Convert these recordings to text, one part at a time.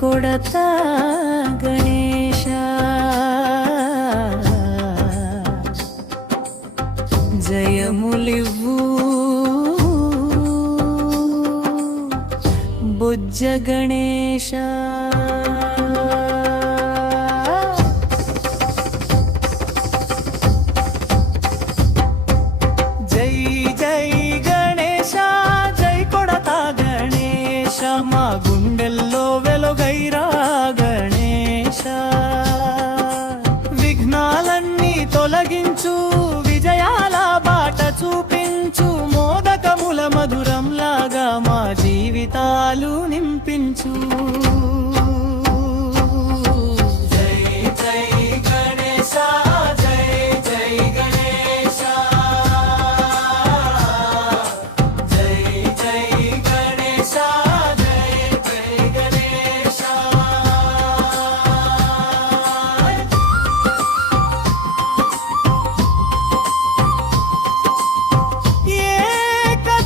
కొడతా గణేశ జయములివ్వు బుజ్జ గణేశ జై జై గణేశ జై కొడతా గణేశ మా గుండెల్లో వెలుగైరా గణేశ విఘ్నాలన్నీ తొలగించు విజయాల బాట చూపించు మోదకముల మధురంలాగా మా జీవితాలు నింపించు జై జై గణేశ జై జై గణేశ జై జై గణేశ జై జై గణేశ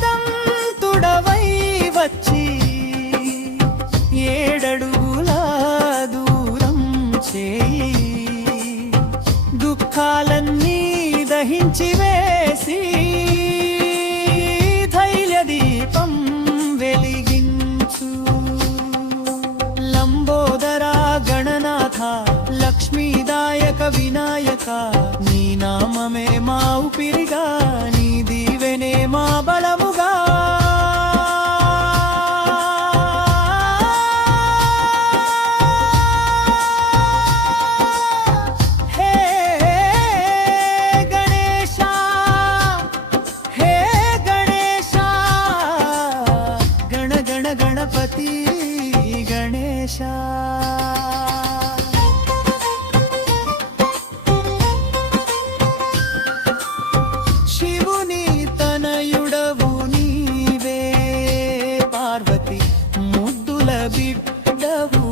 ఏకదంతుడవై వచ్చి ఏడడుగుల దూరం చేయి దుఃఖాలన్నీ దహించి వేసి ధైర్య దీపం వెలిగించు లంబోదరా గణనాథ లక్ష్మీదాయక వినాయక నీ నామమే మా ఊపిరిగా నీ దీవెనే మా బలముగా హే గణేశ హే గణేశ గణ గణ గణపతి గణేశ శివుని తనయుడవు నీవే పార్వతి ముద్దుల బిడ్డవు